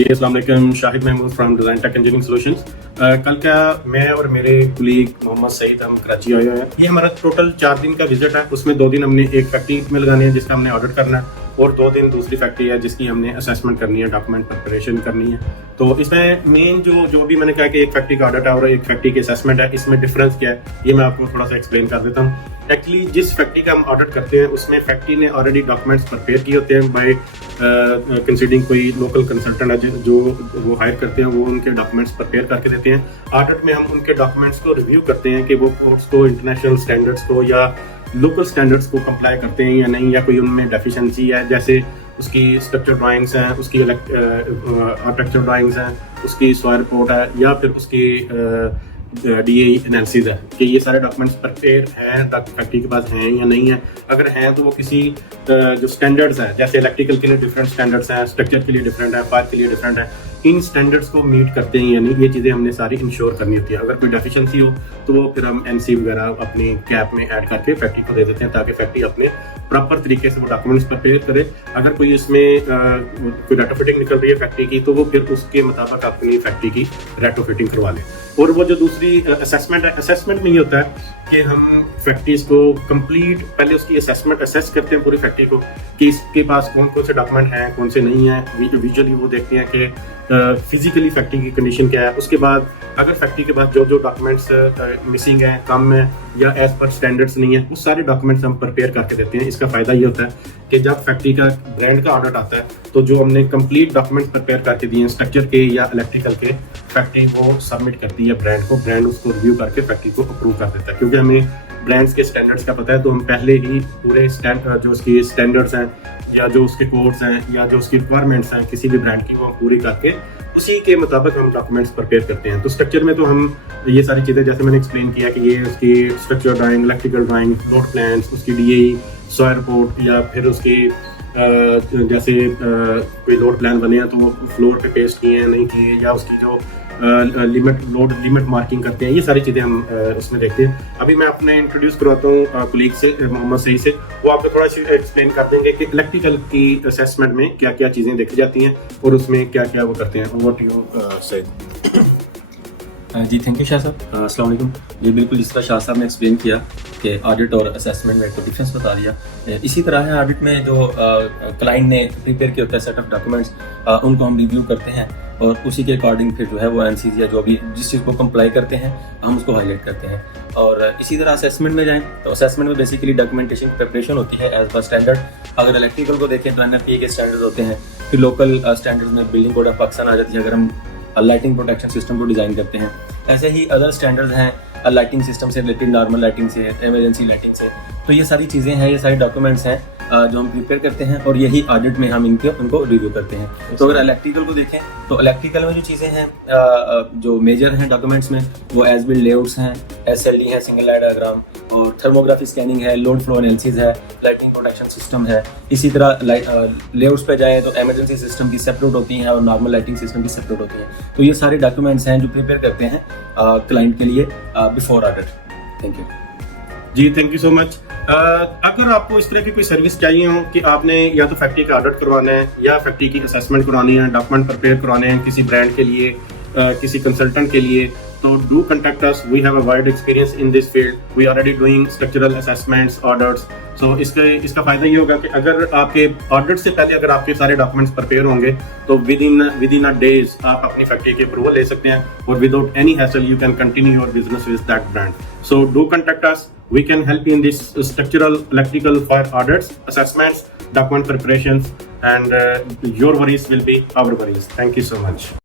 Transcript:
जी अस्सलाम वालेकुम, Shahid Mahmood from design tech engineering solutions. कल क्या मैं और मेरे कुलीग मोहम्मद सईद हम कराची आए हुए हैं। ये हमारा टोटल 4 दिन का विजिट है। उसमें 2 दिन हमने एक फैक्ट्री में लगाने हैं जिसका हमने ऑडिट करना है, और 2 दिन दूसरी फैक्ट्री है जिसकी हमने असेसमेंट करनी है, डॉक्यूमेंट प्रिपरेशन करनी है। तो इसमें मेन जो भी मैंने कहा कि एक फैक्ट्री का ऑडिट है और एक फैक्ट्री की असेसमेंट है, इसमें डिफरेंस क्या है ये मैं आपको थोड़ा सा एक्सप्लेन कर देता हूँ। एक्चुअली जिस फैक्ट्री का हम ऑडिट करते हैं उसमें फैक्ट्री ने ऑलरेडी डॉक्यूमेंट्स प्रिपेयर किए होते हैं बाय कंसीडरिंग कोई लोकल कंसल्टेंट है जो वो हायर करते हैं, वो उनके डॉक्यूमेंट्स प्रिपेयर करके देते हैं। ऑडिट में हम उनके डॉक्यूमेंट्स को रिव्यू करते हैं कि वो कोर्स को, इंटरनेशनल स्टैंडर्ड्स को या लोकल स्टैंडर्ड्स को कंप्लाई करते हैं या नहीं, या कोई उनमें डेफिशिएंसी है, जैसे उसकी स्ट्रक्चर ड्राइंग्स हैं, उसकी आर्किटेक्चर ड्राइंग्स हैं, उसकी सॉइल रिपोर्ट है, या फिर उसकी DAE एनालिसिस है कि ये सारे डॉक्यूमेंट्स प्रिपेयर हैं फैक्ट्री के पास हैं या नहीं है। अगर हैं तो वो किसी जो स्टैंडर्ड्स हैं, जैसे इलेक्ट्रिकल के लिए डिफरेंट स्टैंडर्ड्स हैं, स्ट्रक्चर के लिए डिफरेंट है, फायर के लिए डिफरेंट है, इन स्टैंडर्ड्स को मीट करते हैं या नहीं, ये चीज़ें हमने सारी इंश्योर करनी होती है। अगर कोई डेफिशिएंसी हो तो वो फिर हम NC वगैरह अपनी कैप में ऐड करके फैक्ट्री को दे देते हैं ताकि फैक्ट्री अपने प्रॉपर तरीके से वो डॉक्यूमेंट्स प्रिपेयर करे। अगर कोई इसमें कोई रेट्रोफिटिंग निकल रही है फैक्ट्री की तो वो फिर उसके मुताबिक अपनी फैक्ट्री की रेट्रोफिटिंग करवा ले। और वो जो दूसरी असेसमेंट है, असेसमेंट में ये होता है कि हम फैक्ट्रीज को कंप्लीट पहले उसकी असेसमेंट असेस करते हैं पूरी फैक्ट्री को कि इसके पास कौन कौन से डॉक्यूमेंट हैं, कौन से नहीं हैं। विजुअली वो देखते हैं कि फिजिकली फैक्ट्री की कंडीशन क्या है। उसके बाद अगर फैक्ट्री के पास जो डॉक्यूमेंट्स मिसिंग हैं, कम है या एज पर स्टैंडर्ड्स नहीं है, वो सारे डॉक्यूमेंट्स हम प्रिपेयर करके देते हैं। इसका फ़ायदा ये होता है कि जब फैक्ट्री का ब्रांड का ऑडिट आता है तो जो हमने कंप्लीट डॉक्यूमेंट्स प्रिपेयर करके दिए हैं स्ट्रक्चर के या इलेक्ट्रिकल के, फैक्ट्री वो सबमिट करती है ब्रांड को, ब्रांड उसको रिव्यू करके फैक्ट्री को अप्रूव कर देता है। क्योंकि हमें ब्रांड्स के स्टैंडर्ड्स का पता है तो हम पहले ही पूरे जो उसकी स्टैंडर्ड्स हैं या जो उसके कोड्स हैं या जो उसकी रिक्वायरमेंट्स हैं किसी भी ब्रांड की, वो पूरी करके उसी के मुताबिक हम डॉक्यूमेंट्स प्रिपेयर करते हैं। तो स्ट्रक्चर में तो हम ये सारी चीज़ें जैसे मैंने एक्सप्लेन किया कि ये उसकी structure drawing, electrical drawing, load plans, उसकी DAE, सॉइल रिपोर्ट, या फिर उसकी जैसे कोई लोड प्लान बने हैं तो वो फ्लोर पे पेस्ट किए हैं नहीं किए, या उसकी जो लिमिट मार्किंग करते हैं, ये सारी चीज़ें हम उसमें देखते हैं। अभी मैं अपने इंट्रोड्यूस करवाता हूँ कुलीग से, मोहम्मद सईद से। वो आपको थोड़ा सा एक्सप्लेन कर देंगे कि इलेक्ट्रिकल की असेसमेंट में क्या क्या चीज़ें देखी जाती हैं और उसमें क्या क्या वो करते हैं। Over to you Saeed. जी थैंक यू शाह साहब। अस्सलाम वालेकुम। जी बिल्कुल, जिस तरह शाह साहब ने एक्सप्लेन किया कि ऑडिट और असेसमेंट में तो डिफरेंस बता दिया, इसी तरह है ऑडिट में जो क्लाइंट ने प्रिपेयर किया होता है सेट ऑफ डॉक्यूमेंट्स, उनको हम रिव्यू करते हैं और उसी के अकॉर्डिंग फिर जो है वो NCs या जो भी जिस चीज़ को कंप्लाई करते हैं हम उसको हाईलाइट करते हैं। और इसी तरह असेसमेंट में जाएं तो असेसमेंट में बेसिकली डॉक्यूमेंटेशन प्रिपरेशन होती है एज पर स्टैंडर्ड। अगर इलेक्ट्रिकल को देखें तो NFPA के स्टैंडर्ड होते हैं, फिर लोकल स्टैंडर्ड्स में बिल्डिंग कोड ऑफ पाकिस्तान आ जाती है अगर हम लाइटिंग प्रोटेक्शन सिस्टम को डिज़ाइन करते हैं। ऐसे ही अदर स्टैंडर्ड्स हैं लाइटिंग सिस्टम से रिलेटेड, नॉर्मल लाइटिंग से, इमरजेंसी लाइटिंग से। तो ये सारी चीज़ें हैं, ये सारे डॉक्यूमेंट्स हैं जो हम प्रिपेयर करते हैं और यही ऑडिट में हम उनको रिव्यू करते हैं। तो अगर इलेक्ट्रिकल को देखें तो इलेक्ट्रिकल में जो चीज़ें हैं जो मेजर हैं डॉक्यूमेंट्स में, वो एज बिल्ड लेआउट्स हैं, SLD है, सिंगल लाइन डायग्राम, और थर्मोग्राफी स्कैनिंग है, लोड फ्लो एनालिसिस है, लाइटिंग प्रोटेक्शन सिस्टम है। इसी तरह लेआउट्स पे जाएँ तो इमरजेंसी सिस्टम की सेपरेट होती हैं और नॉर्मल लाइटिंग सिस्टम की सेपरेट होती हैं। तो ये सारे डॉक्यूमेंट्स हैं जो प्रिपेयर करते हैं क्लाइंट के लिए बिफोर ऑडिट। थैंक यू जी, थैंक यू सो मच। अगर आपको इस तरह की कोई सर्विस चाहिए हो कि आपने या तो फैक्ट्री का ऑडिट करवाना है या फैक्ट्री की असेसमेंट करवानी है, डॉक्यूमेंट प्रिपेयर करवाने हैं किसी ब्रांड के लिए, किसी कंसल्टेंट के लिए, तो do contact us. We have a wide experience in this field. We already doing structural assessments, audits. So इसका फायदा ये होगा कि अगर आपके ऑडिट से पहले अगर आपके सारे डॉक्यूमेंट्स प्रिपेयर होंगे तो विद इन अ डेज आप अपनी फैक्ट्री की अप्रूवल ले सकते हैं और without any hassle you can continue your business with that brand. So do contact us. We can help you in this structural, electrical, fire audits, assessments, document preparations, and your worries will be our worries. Thank you so much.